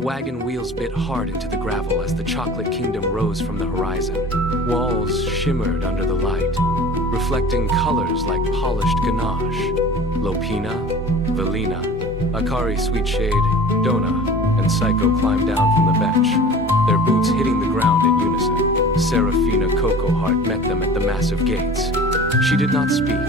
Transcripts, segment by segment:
The wagon wheels bit hard into the gravel as the chocolate kingdom rose from the horizon. Walls shimmered under the light, reflecting colors like polished ganache. Lopina, Velina, Akari Sweetshade, Dona, and Psycho climbed down from the bench, their boots hitting the ground in unison. Serafina Cocoa Heart met them at the massive gates. She did not speak,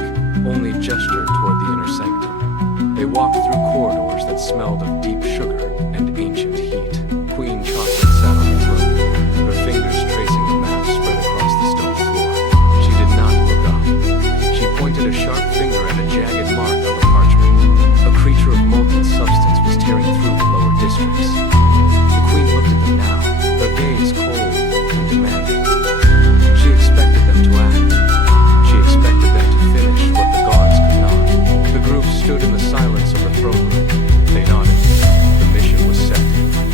only gestured toward the inner sanctum. They walked through corridors that smelled of deep sugar and ancient heat. Queen Chocolate sat on the throne, her fingers tracing a map spread across the stone floor. She did not look up. She pointed a sharp finger at a jagged mark on the parchment. A creature of molten substance was tearing through the lower districts. The queen looked at them now, her gaze cold and demanding. She expected them to act. She expected them to finish what the guards could not. The group stood in the silence of the throne room. They nodded. The mission was set.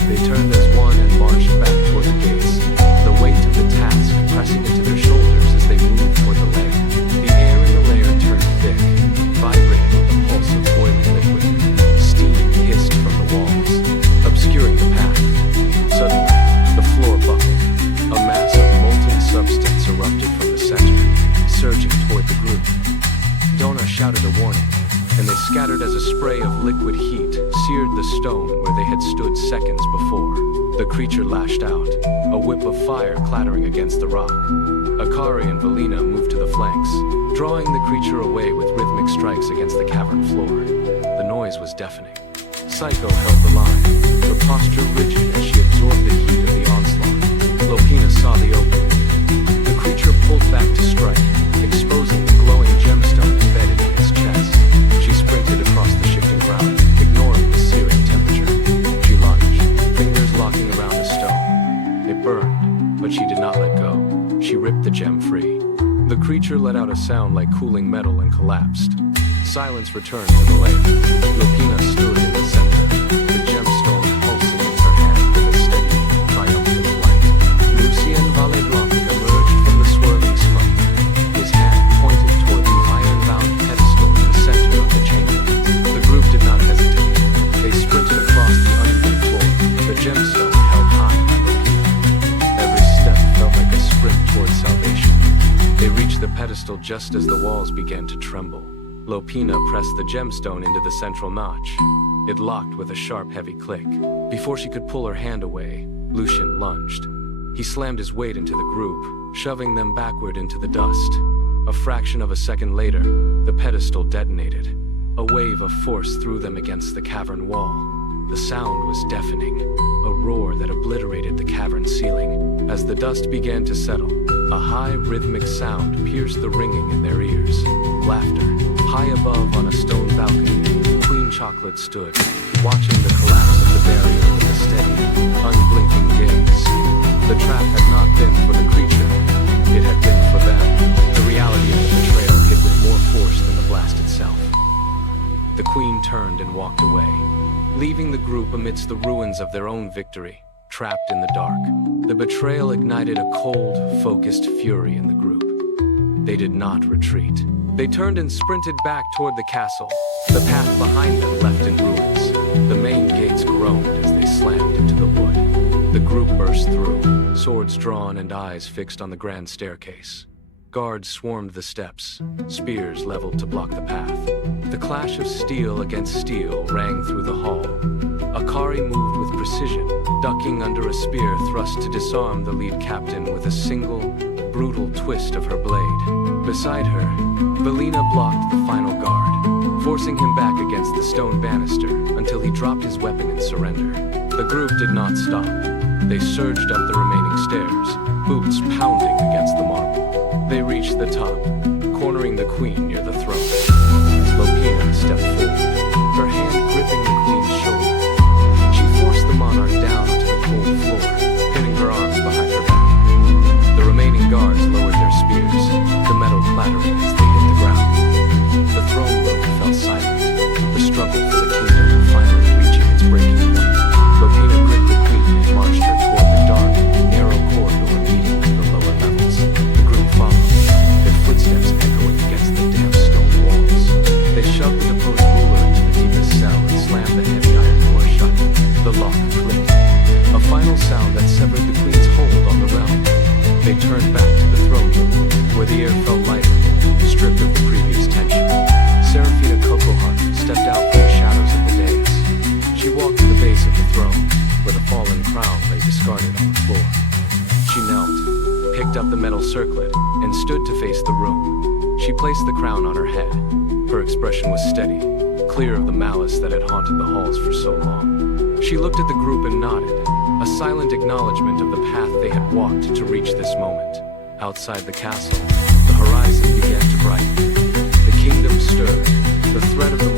They turned as one and marched back toward the gates, the weight of the task pressing into their shoulders as they moved toward the lair. The air in the lair turned thick, vibrating with the pulse of boiling liquid. Steam hissed from the walls, obscuring the path. Suddenly, the floor buckled. A mass of molten substance erupted from the center, surging toward the group. Dona shouted a warning, and they scattered as a spray of liquid heat seared the stone where they had stood seconds before. The creature lashed out, a whip of fire clattering against the rock. Akari and Velina moved to the flanks, drawing the creature away with rhythmic strikes against the cavern floor. The noise was deafening. Psycho held the line, her posture rigid as she absorbed the heat of the onslaught. Lopina saw the opening. The creature pulled back to strike, exposing the glowing gemstone embedded in its chest. She sprinted across the shifting ground, ignoring the searing temperature. She lunged, fingers locking around the stone. It burned, but she did not let go. She ripped the gem free. The creature let out a sound like cooling metal and collapsed. Silence returned to the lake. Lopina stood in the center, the gemstone pulsing in her hand with a steady, triumphant light. Lucien Valle-Blanc emerged from the swirling smoke, his hand pointed toward the iron-bound pedestal in the center of the chamber. The group did not hesitate. They sprinted across the uneven floor, the gemstone held high by Lopina. Every step felt like a sprint toward salvation. They reached the pedestal just as the walls began to tremble. Lopina pressed the gemstone into the central notch. It locked with a sharp, heavy click. Before she could pull her hand away, Lucien lunged. He slammed his weight into the group, shoving them backward into the dust. A fraction of a second later, the pedestal detonated. A wave of force threw them against the cavern wall. The sound was deafening, a roar that obliterated the cavern ceiling. As the dust began to settle, a high, rhythmic sound pierced the ringing in their ears. Laughter. High above on a stone balcony, Queen Chocolate stood, watching the collapse of the barrier with a steady, unblinking gaze. The trap had not been for the creature, it had been for them. The reality of the betrayal hit with more force than the blast itself. The Queen turned and walked away, leaving the group amidst the ruins of their own victory, trapped in the dark. The betrayal ignited a cold, focused fury in the group. They did not retreat. They turned and sprinted back toward the castle, the path behind them left in ruins. The main gates groaned as they slammed into the wood. The group burst through, swords drawn and eyes fixed on the grand staircase. Guards swarmed the steps, spears leveled to block the path. The clash of steel against steel rang through the hall. Akari moved with precision, ducking under a spear thrust to disarm the lead captain with a single, brutal twist of her blade. Beside her, Velina blocked the final guard, forcing him back against the stone banister until he dropped his weapon in surrender. The group did not stop. They surged up the remaining stairs, boots pounding against the marble. They reached the top, cornering the queen near the throne. Lopina stepped forward, her hand gripping the queen's shoulder. She forced the monarch down onto the cold floor, pinning her arms behind her back. The remaining guards lowered their spears, the metal clattering as they hit the ground. The throne room fell silent, the struggle for the kingdom finally reaching its breaking point. Lopina gripped the queen and marched her toward the dark, narrow corridor leading to the lower levels. The group followed, their footsteps echoing against the damp stone walls. They shoved the deposed a final sound that severed the queen's hold on the realm. They turned back to the throne room, where the air felt lighter, stripped of the previous tension. Serafina Cocohut stepped out from the shadows of the dais. She walked to the base of the throne, where the fallen crown lay discarded on the floor. She knelt, picked up the metal circlet, and stood to face the room. She placed the crown on her head. Her expression was steady, clear of the malice that had haunted the halls for so long. She looked at the group and nodded, a silent acknowledgement of the path they had walked to reach this moment. Outside the castle, the horizon began to brighten. The kingdom stirred, the threat of the